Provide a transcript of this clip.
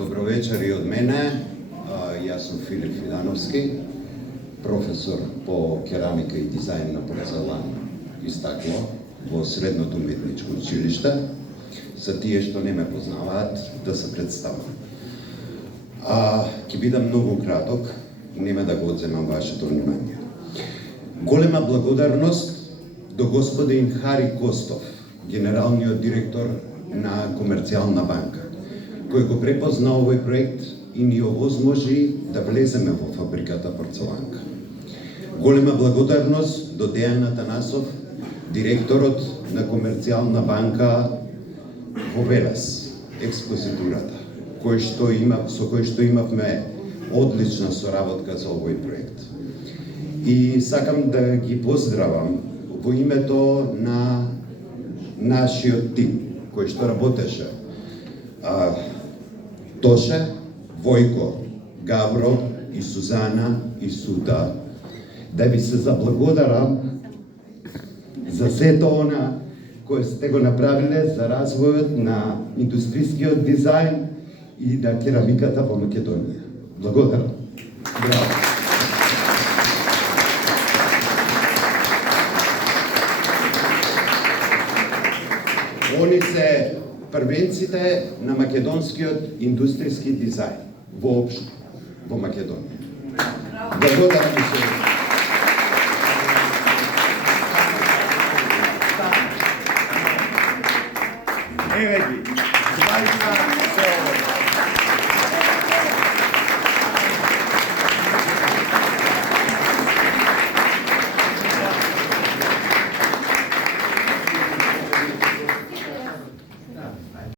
Добро вечер и од мене. Јас сум Филип Фидановски, професор по керамика и дизајн на порцелан и стакло во Средното уметничко училиште. За тие што не ме познаваат, да се представам. Ќе бидам многу краток, нема да го одземам вашето внимание. Голема благодарност до господин Хари Костов, генералниот директор на Комерцијална банка, кој го препозна овој проект и ни овозможи да влеземе во фабриката порцеланка. Голема благодарност до Дејан Атанасов, директорот на Комерцијална банка во Велес, експозитурата, со кој што имавме одлична соработка за овој проект. И сакам да ги поздравам во името на нашиот тим, кој што работеше. Тоше, Војко, Гавро и Сузана и Суда, да ви се заблагодарам за сето она кој сте го направиле за развојот на индустријскиот дизајн и на керамиката во Македонија. Благодарам. Браво. Они се првенците на македонскиот индустријски дизајн воопшто во Македонија. Благодарам ви се. Еве ги.